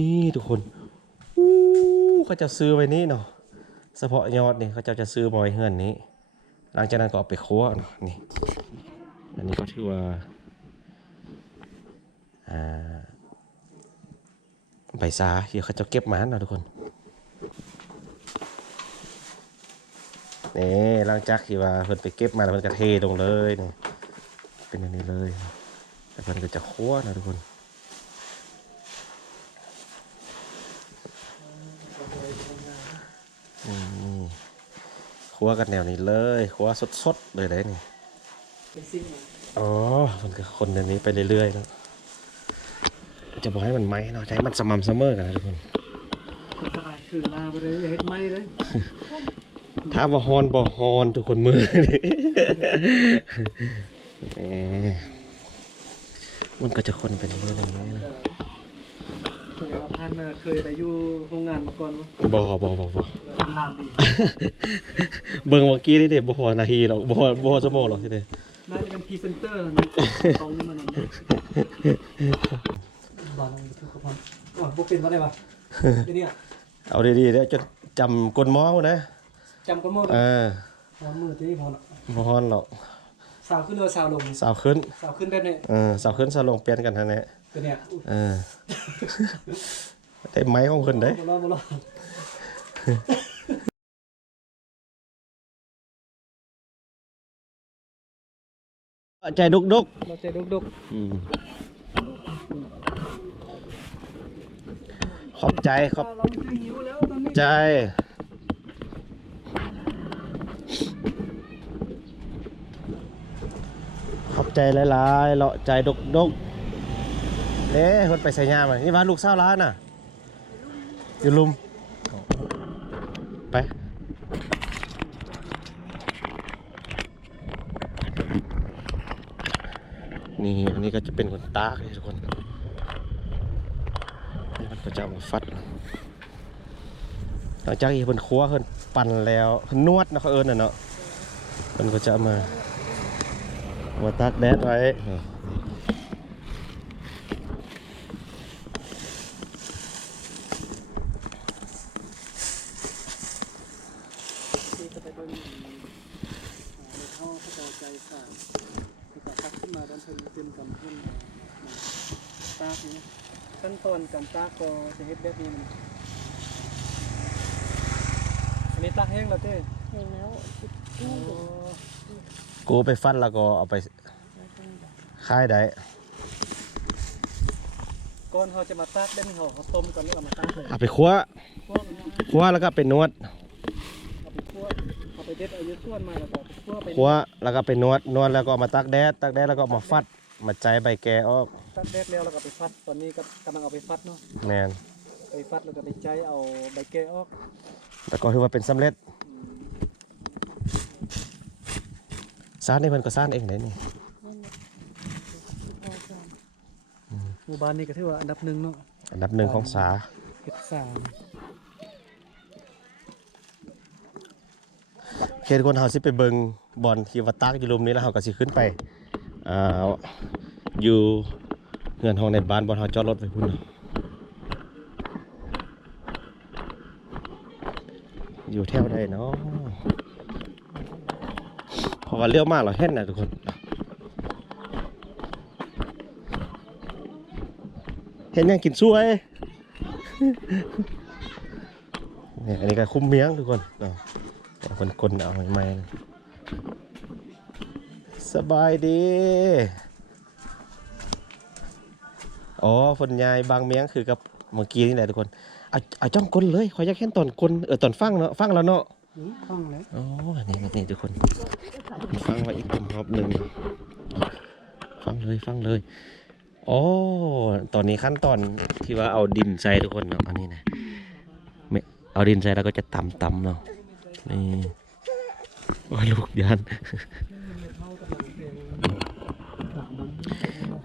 นี่ทุกคนอู้เขาจะซื้อไว้นี่เนาะเฉพาะยอดนี่เขาจะซื้อบอยเฮือนนี้หลังจากนั้นก็เอาไปคั่วเนาะนี่อันนี้ก็ถือว่าใบซาที่เขาจะเก็บมาเนาะทุกคนนี่หลังจากที่ว่าเพิ่นไปเก็บมาแล้วเพิ่นก็เทลงเลยนี่เป็นอย่างนี้เลยแล้วเพิ่นก็จะคั่วนะทุกคนนี่คั่วกันแนวนี้เลยคั่วสดๆเลยได้นี่อ๋อมันก็คนอย่างนี้ไปเรื่อยๆนะจะบอกให้มันไหมเนาะใช้มันสม่ำเสมอกันนะทุกคนคือลาไปเลยเฮ็ดไหมเลยถ้าบ่ฮอนบ่ฮอนทุกคนมือมันก็จะคนเป็นมืออย่างนี้นะท่านเคยไปอยู่โรงงานมาก่อนบ่นานดีเบิ่งเมื่อกี้นี่เด็บ่พอนาทีหรอกบ่พอชั่วโมงหรอกทีเดียวน่าจะเป็นพรีเซนเตอร์ตรงนี้มันบ้านเราทุกคนอ๋อบ่เป็นว่าได้ป่ะเดี๋ยวนี้เอาดีๆเดี๋ยวจะจำกลม้อนะจำกันหมดมือที่พอละบ่ฮอนหรอกสาวขึ้นหรือสาวลงสาวขึ้นแบบนี้สาวขึ้นสาวลงเปลี่ยนกันท่านนี้ตัวเนี้ยได้ไม้ของคนได้บ่รอใจดุกเราใจดุกขอบใจขอบใจขอบใจหลายๆเลาะใจดุกเอ๊ะคนไปใส่ยามานี่ว่าลูกสาวร้านน่ะอยู่ลุมไปนี่อันนี้ก็จะเป็นคนตากนี่ทุกคนนี่มันก็จะมาฟัดหลังจากที่เพิ่นคั่วเพิ่นปั่นแล้วเพิ่นนวดนะเขาเอิ้นน่ะเนาะเพิ่นก็จะมาตากแดดไว้ขั้นตอนการตากก็จะเฮ็ดแบบนี้อันนี้ตากแห้งแล้วเจ้แห้งแล้วกูไปฟัดแล้วก็เอาไปค่ายได้ก่อนเขาจะมาตากได้เขาต้มก่อนแล้วเอามาตากเลยเอาไปคั่วแล้วก็ไปนวดเอาไปคั่วเอาไปเด็ดเอาเยอะส่วนมาแล้วก็คั่วแล้วก็ไปนวดแล้วก็มาตากแดดแล้วก็มาฟัดมาใจใบแกออกตัดแดดแล้วก็ไปฟัดตอนนี้ก็กำลังเอาไปฟัดเนาะแมนไปฟัดแล้วก็ไปใจเอาใบแกออกแต่ก็ถือว่าเป็นสำเร็จสร้างในเพิ่นก็สร้างเองเลยนี่หมู่บ้านนี้ก็ถือว่าอันดับหนึ่งเนาะอันดับหนึ่งของสาเฮ็ดสาเขตคนเฮาสิไปเบิ่งบอลที่วัดตากอยู่ลุมนี้แล้วเฮาก็สิขึ้นไปอยู่เงินห้องในบ้านบอลเฮาจอดรถไว้พุ่นอยู่แถวใดเนาะเพราะว่าเลี้ยวมากเราเห็นนะทุกคนเห็นยังกินช่วยเนี่ยอันนี้ก็คุ้มเมียงทุกคนคนเอาใหม่สบายดีอ๋อฝนยายบางเมียงคือกับเมื่อกี้นี่แหละทุกคนเอาจ้องก้นเลยขออยากเห็นตอนก้นตอนฟังเนาะฟังแล้วเนาะฟังแล้วอ๋อนี่ทุกคนฟังไว้อีกรอบหนึ่งฟังเลยอ๋อตอนนี้ขั้นตอนที่ว่าเอาดินใส่ทุกคนเนาะอันนี้นะเอาดินใส่แล้วก็จะตำเนาะนี่ว่าลูกยัน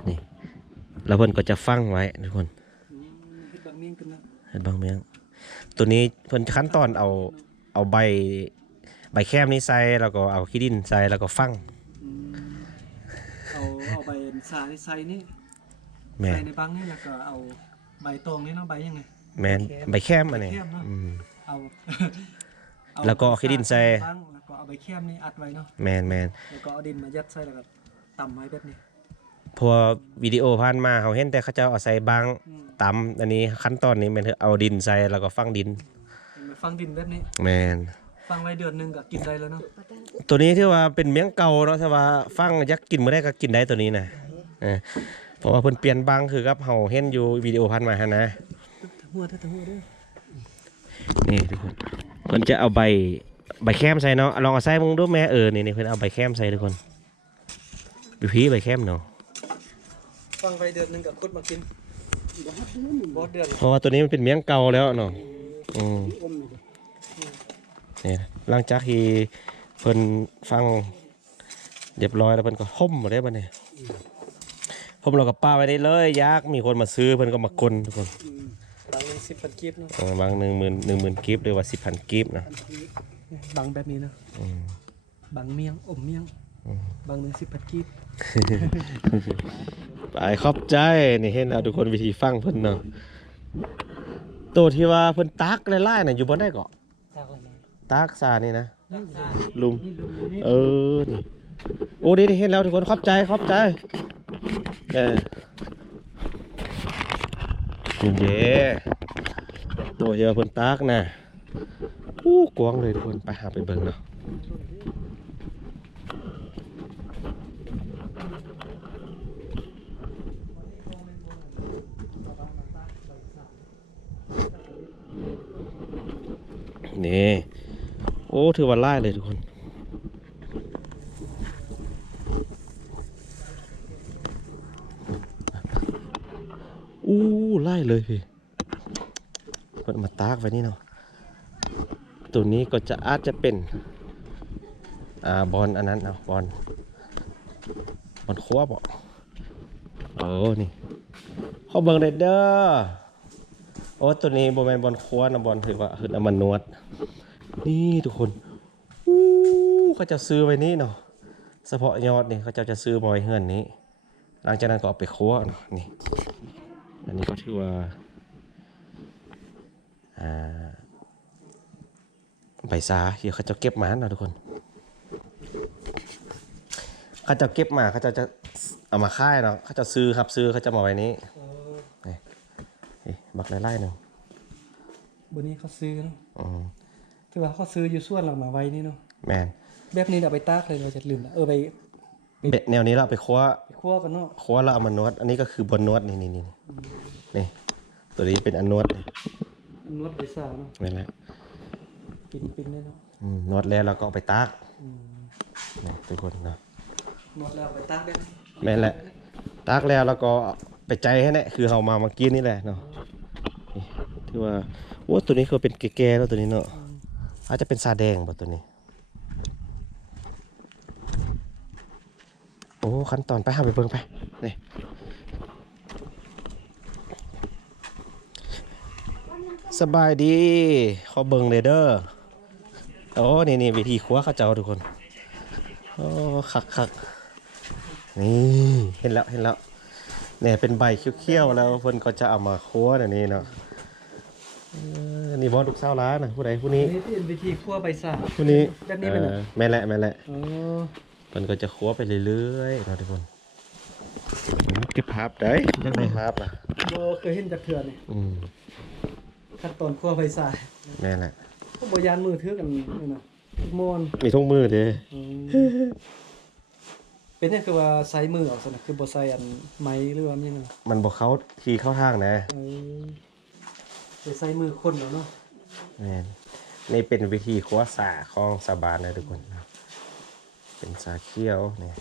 นี่แล้วเพิ่นก็จะฟังไว้ทุกคนเฮ็ดบางเมียงตัวนี้เพิ่นขั้นตอนเอาใบแคมนี้ใส่แล้วก็เอาขี้ดินใส่แล้วก็ฟังเอาใบสาใส่นี่ใส่ในบังนี่แล้วก็เอาใบ ใบตองนี่เนาะใบยังไง แมนใบแคมอันนี้ ใบแคมเนอะ เอา แล้วก็เอาขี้ดินใส่ บ้างแล้วก็เอาใบแคมนี่อัดไว้เนาะ แมน แล้วก็เอาดินมายัดใส่แล้วก็ต่ำไว้แบบนี้ พอวิดีโอผ่านมาเขาเห็นแต่เขาเจ้าเอาใส่บางตำอันนี้ขั้นตอนนี้แมันเอาดินใส่แล้วก็ฝังดิน มาฟังดินแบบนี้ แมน ฟังไว้เดือนหนึงก็กินได้แล้วเนาะ ตัวนี้ที่ว่าเป็นเมียงเก่าเนาะถ้าว่าฟังยักกินมื้อได้ก็กินได้ตัวนี้นะเพราะว่าเพิ่นเปลี่ยนบางคือกับเฮาเห็นอยู่วิดีโอผ่านมาหั่นนะ หัวเด้อเด้อ นี่ทุกคนเพิ่นจะเอาใบแคมใส่เนาะลองเอาใส่มึงดูแม่นี่เพิ่นเอาใบแคมใส่ทุกคนพี่ใบแคมเนาะ ฟังไว้เดือนหนึงก็คุดมากินบ่เดือน เพราะว่าตัวนี้มันเป็นเมียงเก่าแล้วเนาะนี่หลังจากที่เพิ่นฟังเรียบร้อยแล้วเพิ่นก็ห่มหมดได้บัดนี้ห่มเราก็ป้าไว้ได้เลยยากมีคนมาซื้อเพิ่นก็มากลทุกคน บางนึง10,000กีบเนาะ บาง10,000กิฟต์หรือว่า10,000กิฟต์นะ บางแบบนี้เนาะบางเมียงอมเมียงบางนึง10,000กีบ ไปขอบใจนี่เห็นเอาทุกคนวิธีฟังเพิ่นเนาะตัวที่ว่าเพิ่นตักไล่ๆน่ะอยู่บ่ได้เกาะ ตากเลยนะ ตักซานี่นะลุมนี่โอ้นี่เห็นแล้วทุกคนขอบใจนี่เด้ตัวที่ว่าเพิ่นตักน่ะกว้างเลยทุกคนไปหาไปเบิ่งเนาะนี่โอ้ถือว่าไล่เลยทุกคนไล่เลยพี่เพิ่นมาตากไว้นี่เนาะตัวนี้ก็อาจจะเป็นบอลอันนั้นเนาะบอลครัวบ่นี่เขาเบิ่งได้เด้อโอ้ตัวนี้บ่แม่นบอลครัวนะบอลถือว่าเอามานวดนี่ทุกคนเขาจะซื้อไว้นี่เนาะเฉพาะยอดนี่เขาจะซื้อมาไว้เฮือนนี้หลังจากนั้นก็เอาไปครัวเนาะนี่อันนี้ก็ถือว่าใบซาที่เขาจะเก็บมาเนาะทุกคนเขาจะเก็บมาเขาจะเอามาค่ายเนาะเขาจะซื้อเขาจะมาไว้นี้นี่บักไล่ๆหนึ่ง บนนี้เขาซื้อเนาะคือว่าเขาซื้ออยู่ส่วนเรามาไว้นี่เนาะ แมน แบบนี้เราไปตากเลยเราจะลืมละไป แนวนี้เราไปคั่ว คั่วกันเนาะ แล้วเอามานวดอันนี้ก็คือบนนวดนี่ตัวนี้เป็นอันนวด นวดใบสาเนาะ นั่นแหละ ปินได้เนาะ นวดแล้วเราก็เอาไปตากนี่ทุกคนเนาะ นวดแล้วไปตากได้ แม่นแหละตากแล้วก็ไปใจให้แน่คือเรามากินนี่แหละเนาะนี่ที่ว่าโอ้ตัวนี้คือเป็นแก่ๆแล้วตัวนี้เนาะอาจจะเป็นซาแดงบ่ตัวนี้โอ้ขั้นตอนไปหาไปเบิ่งไปนี่สบายดีเขาเบิ่งเลยเด้อโอ้นี่วิธีครัวเขาเจ้าทุกคนโอ้คักนี่เห็นแล้วเนี่ยเป็นใบเขียวๆแล้วเพิ่นก็จะเอามาคั่วอันนี้เนาะนี่บอสลูกสาวร้านนะผู้ใดผู้นี้ นี่เป็นวิธีคั่วใบสา ผู้นี้ แบบนี้เป็นเหรอ แม่นแหละ อ๋อ เพิ่นก็จะคั่วไปเรื่อยๆเนาะทุกคนเก็บภาพได้ยังไงภาพอ่ะ บ่เคยเห็นจากเถื่อนนี่ขั้นตอนคั่วใบสา แม่นแหละ พวกบ่ยานมือถือกันนี่นะทุกมอน มีทุ่งมือเด้ เป็นนี่คือว่าใส่มือเอาซะนะคือบ่ใส่อันไม้หรือว่ามีเนาะ มันบ่เข้าทีเข้าทางนะ ไปใส่มือคนเอาเนาะ แม่นนี่เป็นวิธีคั่วสาของสาบานนะทุกคนเป็นสาเขียวนี่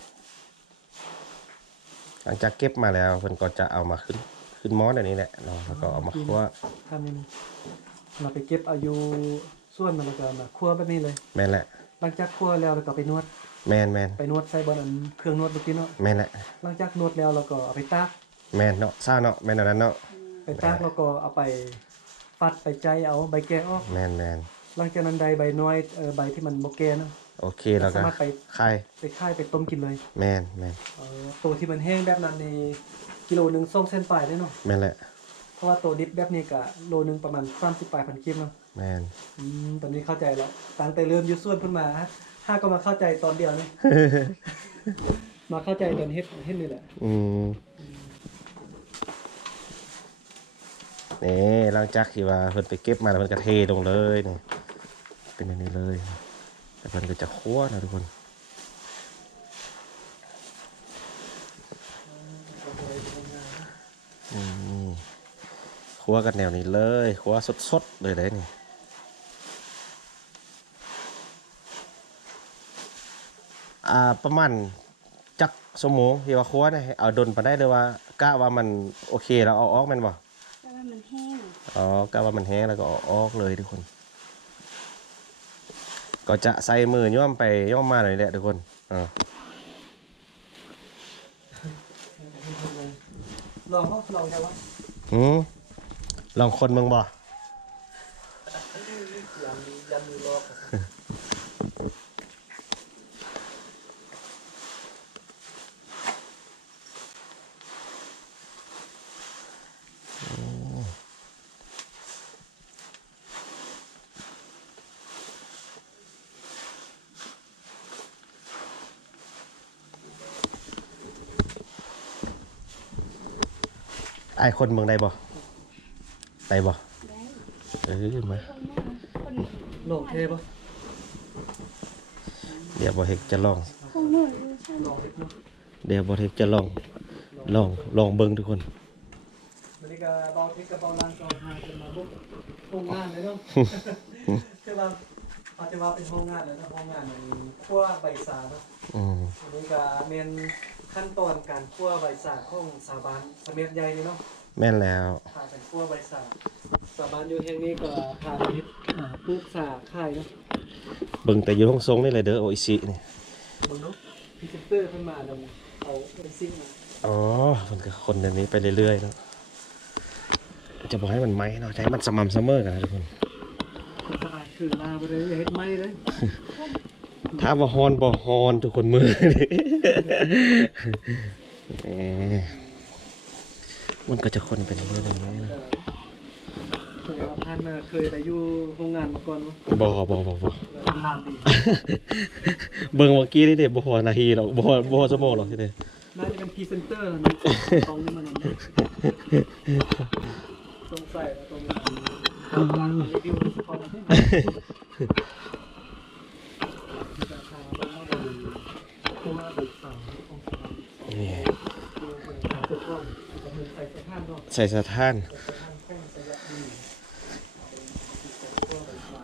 หลังจากเก็บมาแล้วเพิ่นก็จะเอามาขึ้นม้อนอันนี้แหละเนาะแล้วก็เอามาคั่ว ทำนี่นะเราไปเก็บเอาอยู่ส่วนมันแล้วก็มาคั่วแบบนี้เลย แม่นแหละ หลังจากคั่วแล้วก็ไปนวด แม่น ไปนวดใส่บนอันเครื่องนวดเมื่อกี้เนาะ แม่นแหละ หลังจากนวดแล้วเราก็เอาไปตาก แม่นเนาะซ่าเนาะแม่นอันนั้นเนาะ ไปตากแล้วก็เอาไปฟัดไปใจเอาใบแก่ออก แม่น หลังจากนั้นใดใบน้อยใบที่มันบ่แก่เนาะ โอเคแล้วก็ สามารถไป ค่าย ไปค่ายไปต้มกินเลย แม่น ตัวที่มันแห้งแบบนั้นในกิโลนึง2เส้นปลายได้เนาะ แม่นแหละ เพ ราะว่าตัวดิบแบบนี้ก็โลนึงประมาณ30-40,000 กิโลเนาะ แมน ตอนนี้เข้าใจแล้วตั้งแต่เริ่มอยู่ส่วนเพิ่นมาห้าก็มาเข้าใจตอนเดียวนี่ มาเข้าใจตอนเฮ็ดนี่แหละ นี่หลังจากที่ว่าเพิ่นไปเก็บมาแล้วเพิ่นก็เทลงเลยนี่เป็นอันนี้เลยแต่เพิ่นก็จะคั่วนะทุกคนนี่คั่วกันแนวนี้เลยคั่วสดๆเลยได้นี่ประมาณจักชั่วโมงที่ว่าคั่วเนี่ยเอาดนไปได้เลยว่ากะว่ามันโอเคแล้วเอาออกแม่นบ่ แต่ว่ามันแห้ง อ๋อกะว่ามันแห้งแล้วก็เอาออกเลยทุกคน ก็จะใส่มือย่อมไปย่อมมาหน่อยแหละทุกคนลองก็ลองใช่ว่า ลองคนเมืองบ่ ยันมือลอก ไอ้คนเมืองใดบ่ได้บ่ ได้ มา คน ลองเทปะ เดี๋ยวบ่เฮกจะลอง ของหนูอยู่ใช่ไหม ลองเฮ็ดเนาะ เดี๋ยวบ่เฮกจะลองเบิ่งทุกคน วันนี้ก็เบาเทคกับเบาลังก็หาจะมาบุกโรงงานเลยเนาะ คือว่าเขาจะว่าเป็นโรงงานเลยนะโรงงานมันคั่วใบสาเนาะ อันนี้ก็เป็นขั้นตอนการคั่วใบสาของสาบานสมัยใหญ่นี่เนาะ แม่นแล้ว พากันคั่วใบสาสาบานอยู่แห่งนี้ก็พาไปเฮ็ดปลูกสาขายเนาะ เบิ่งแต่อยู่ห้องทรงนี่เลยเด้อโออิชินี่ เบิ่งเนาะพรีเซนเตอร์เพิ่นมาแล้วเอาเป็นซิ่งมา อ๋อมันก็คนแบบนี้ไปเรื่อยๆเนาะจะบอกให้มันไหมเนาะใช้มันสม่ำเสมอกันนะทุกคน สบายคือลาไปเลยอย่าเฮ็ดไหมเลย ถ้าบ่ฮอนบ่ฮอนทุกคนมือนี่ แหมมันก็จะคนไปเรื่อยๆแบบนี้นะ เคยว่าท่านเคยไปอยู่โรงงานมาก่อนมั้ย บ่ ทานดี เบิ่งเมื่อกี้นี่เด็บ่พอนาทีหรอกบ่พอชั่วโมงหรอกที่เด้ น่าจะเป็นพรีเซนเตอร์นะตรงนี้มันนั่นสงสัยแล้วตรงนี้ร้านรีวิวของที่ราคาบ้านเราดีเพราะว่าใบสาของสาบาน นี่ ตัวช่องจะมีใส่สะท้านเนาะ ใส่สถาน สะท้านแป้งสะยัดดีตัวใบสา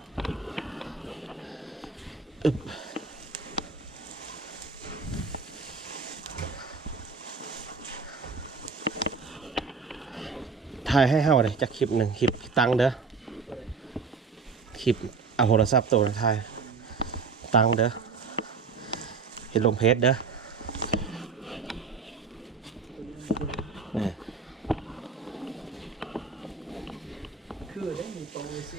ถ่ายให้เฮาเลยจักคลิปหนึงคลิปตังเด้อคลิปเอาโทรศัพท์ตัวถ่ายตังเด้อเห็นลงเพจเด้อนี่ คือได้มีตรงเลยสิ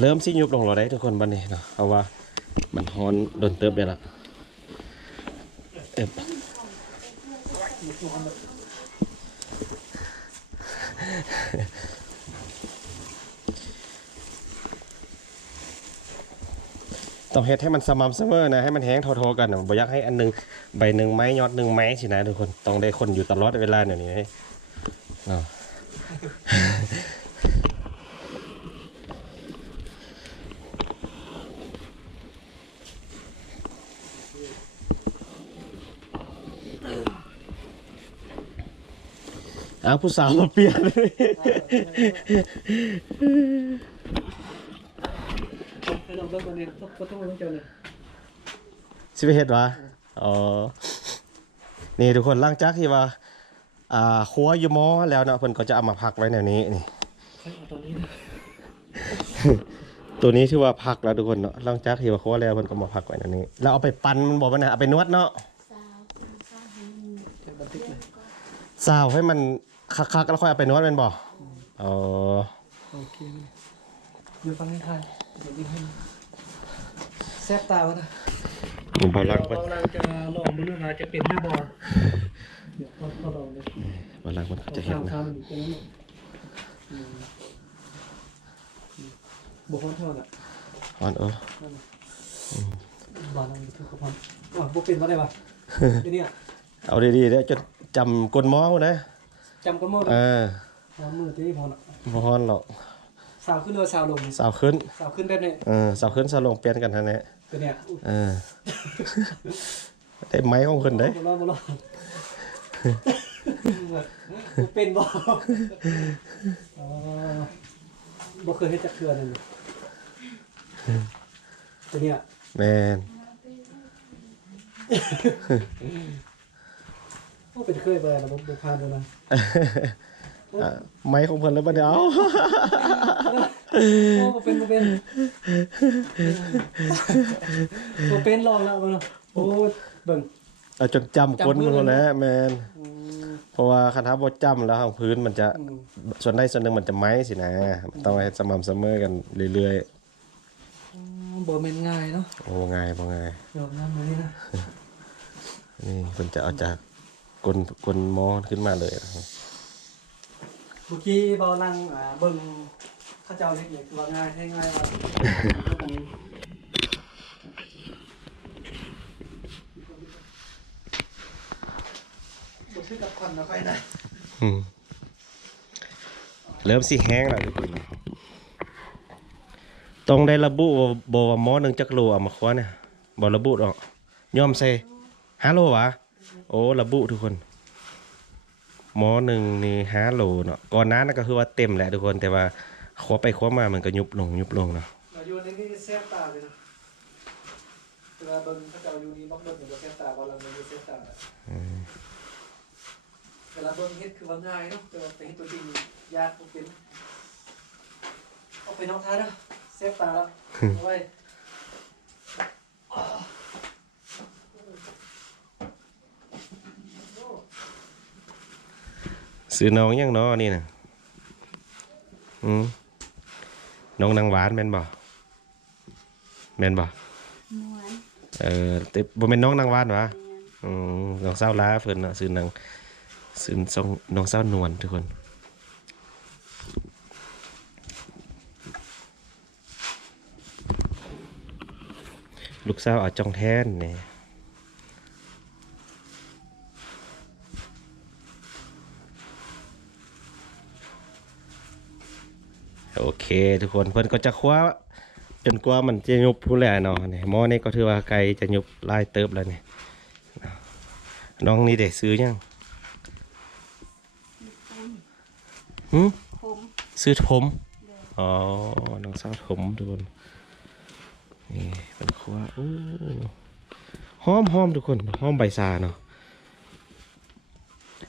เริ่มสิยุบลงเราได้ทุกคนบัดนี้เนาะเพราะว่ามันฮ้อนโดนเติบได้ละต้องเฮ็ดให้มันสม่ำเสมอนะให้มันแห้งเท่าๆกันนะบ่อยากให้อันหนึงใบหนึ่งไม้ยอดหนึ่งไม้สินะทุกคนต้องได้คนอยู่ตลอดเวลาเดี๋ยวนี้เนาะ เอาผู้สาวมาเปลี่ยน ให้เราเริ่มกันเนี่ยก็ต้องเจอเลย สิไปเฮ็ดวะอ๋อ นี่ทุกคนหลังจากที่ว่าครัวอยู่หม้อแล้วเนาะเพิ่นก็จะเอามาพักไว้แนวนี้นี่ ใช่เอาตอนนี้นะ ตัวนี้ที่ว่าพักแล้วทุกคนเนาะหลังจากที่ว่าครัวแล้วเพิ่นก็มาพักไว้แนวนี้ แล้วเอาไปปั่นมันบอกว่านะเอาไปนวดเนาะ สาวสาวให้มัน เก็บบันทึกเลย ซาวให้มันคักๆแล้วค่อยเอาไปนวดแม่นบ่อ๋อ โอเคอยู่ฟังให้ทายเดี๋ยวยิงให้แซ่บตาวะนะ เบาลังเพิ่น เบาลังจะลองมือมาจะเป็นหน้าบอลเดี๋ยวเขาลองเลย เบาลังมันก็จะเห็นนะ ข้ามมันเป็นนั้นบุฟอนเท่านั้น อ่อนบอลลังทุกคนบุฟเป็นว่าได้ปะทีนี้ เอาดีๆเด้อจนจำกลมอนะ จำกันหมด มือที่นี่พอละ บ่ฮอนหรอก สาวขึ้นหรือสาวลง สาวขึ้น สาวขึ้นแบบนี้ สาวขึ้นสาวลงเปลี่ยนกันทันแน่ ตัวเนี้ย ได้ไม้ของเพิ่นเด้ บ่รอบ่เป็นบ่บ่เคยเฮ็ดจักเทื่อนั่นตัวเนี้ย แม่น โอ้เป็นเคยไปแล้วบ่ผ่านเลยนะ ไม้ของเพิ่นแล้วบ่ได้เอา โอ้บ่เป็นบ่เป็นลองแล้วบ่เนาะโอ้เบิ่ง เอาจนจำกลมันแล้วแม่นเพราะว่าคันถ้าบ่จำแล้วทางพื้นมันจะส่วนใดส่วนหนึงมันจะไม้สินะมันต้องให้สม่ำเสมอกันเรื่อย บ่แม่นง่ายเนาะ ๆโอ้ง่ายบ่ง่าย ยอมรับเลยนะ นี่เพิ่นจะเอาจากกลมอขึ้นมาเลยนะครับ เมื่อกี้เบาลังเบิ่งข้าเจ้าเล็กเนี่ยคือว่าง่ายให้ง่ายว่าบ่ซื้อกับควันแล้วค่อยได้ เริ่มสิแห้งแล้วทุกคนต้องได้ระบุว่าบ่ว่าหม้อหนึงจักโลเอามาคว้าเนี่ยบ่ระบุดอกยอมใส่5 โลวะโอ้ระบุทุกคนหม้อหนึงนี่5 โลเนาะก่อนหน้านั้นก็คือว่าเต็มแหละทุกคนแต่ว่าคว้าไปคว้ามามันก็ยุบลงเนาะ เราอยู่ในนี่แซ่บตาเลยนะเวลาเบิ่งข้าเจ้าอยู่นี่มักเบิ่งอยู่บ่แซ่บตาบ่ลังอยู่แซ่บตาเวลาเบิ่งเฮ็ดคือว่าง่ายเนาะแต่ว่าไปเฮ็ดตัวจริงยากบ่เป็นเอาไปน้องทาเด้อแซ่บตาแล้วเอาไว้ ซื้อน้องยังเนาะนี่น่ะน้องนางหวานแม่นบ่แม่นบ่ ม้วน แต่บ่แม่นน้องนางหวานวะน้องสาวลาเพิ่นเนาะซื้อนางซื้อน้องสาวนวลทุกคน ลูกสาวเอาจองแทนเนี่ยโอเคทุกคนเพื่อนก็จะคว้าจนกว่ามันจะยุบผู้แหล่เนาะเนี่ยหม้อนี่ก็ถือว่าไกลจะยุบลายเติบแล้วเนี่ยน้องนี่เด็กซื้อยังหืม ผม ซื้อผมอ๋อน้องสาวผมทุกคนนี่เป็นคว้าอู้หอมทุกคนหอมใบซาเนาะ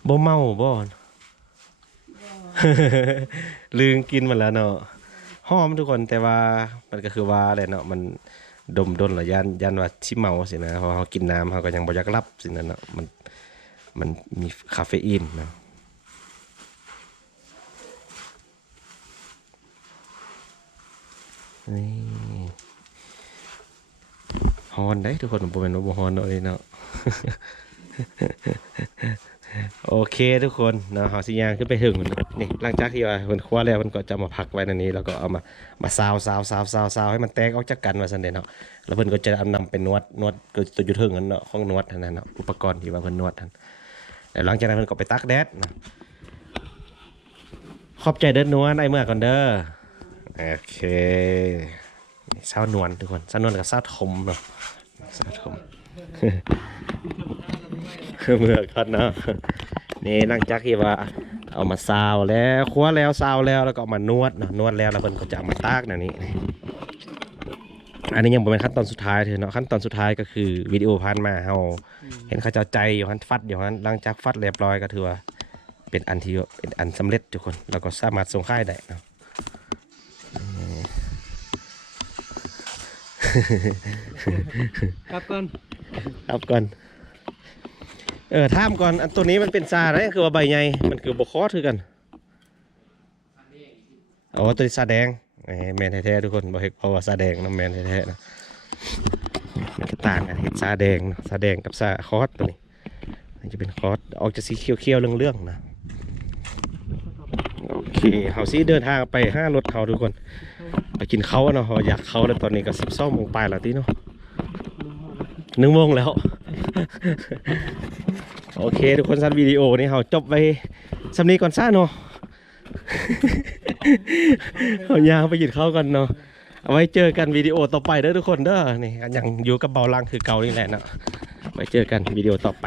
บ่เมาบ่ ลืมกินมันแล้วเนาะหอมทุกคนแต่ว่ามันก็คือว่าอะไรเนาะมันดมดนหรือยันว่าชิเมาสินะเพราะเขากินน้ำเขาก็ยังบ่อยากรับสินะเนาะมันมีคาเฟอีนเนาะนี่ฮอนได้ทุกคนผมเป็นว่าบ่ฮอนเลยเนาะ โอเคทุกคนเนาะเฮาสิย่างขึ้นไปถึงนี่หลังจากที่ว่าเพิ่นคว้าแล้วเพิ่นก็จะมาพักไว้ในนี้แล้วก็เอามาซาวให้มันแตกออกจากกันว่าซั่นเด้เนาะแล้วเพิ่นก็จะเอานำไปนวดก็ตัวอยู่ถึงนั่นเนาะของนวดนั่นเนาะอุปกรณ์ที่ว่าเพิ่นนวดนั่นแล้วหลังจากนั้นเพิ่นก็ไปตากแดดนะขอบใจเด้อนวลไอ้เมื่อก่อนเด้อโอเคสาวนวลทุกคนสาวนวลกับสาวทมเนาะสาวทม เมื่อกันนะนี่หลังจากที่ว่าเอามาซาวแล้วคั่วแล้วซาวแล้วก็เอามานวดนะนวดแล้วเพิ่นก็จะเอามาตากนะนี่อันนี้ยังบ่เป็นขั้นตอนสุดท้ายเถอะเนาะขั้นตอนสุดท้ายก็คือวิดีโอผ่านมาเฮาเห็นเขาเจ้าใจอยู่หันฟัดอยู่หันหลังจากฟัดเรียบร้อยก็ถือว่าเป็นอันที่เป็นอันสำเร็จทุกคนแล้วก็สามารถส่งค่ายได้เนาะ กลับก่อน ครับก่อนถามก่อนอันตัวนี้มันเป็นซาได้คือว่าใบใหญ่มันคือบ่คอถือกันอ๋อตัวนี้ซาแดงแมนแท้ๆทุกคนบ่เฮ็ดเพราะว่าซาแดงนะแมนแท้ๆนะ ต่างกันเห็ดซาแดงเนาะซาแดงกับซาคอสตัวนี้นี่จะเป็นคอสออกจะสีเขียวๆเรื่องๆนะโอเคเฮาสิเดินทางไป5รถเฮาทุกคนไปกินข้าวเนาะเฮาอยากเข้าแล้วตอนนี้ก็12 โมงปลายแล้วติเนาะ1 โมงแล้ว โอเคทุกคนสั้นวิดีโอนี้เฮาจบไว้สำนีก่อนซ่าเนาะ เอายางไปกินข้าวกันเนาะเอาไว้เจอกันวิดีโอต่อไปเด้อทุกคนเด้อนี่ยังอยู่กับเบาลังคือเก่านี่แหละเนาะไว้เจอกันวิดีโอต่อไป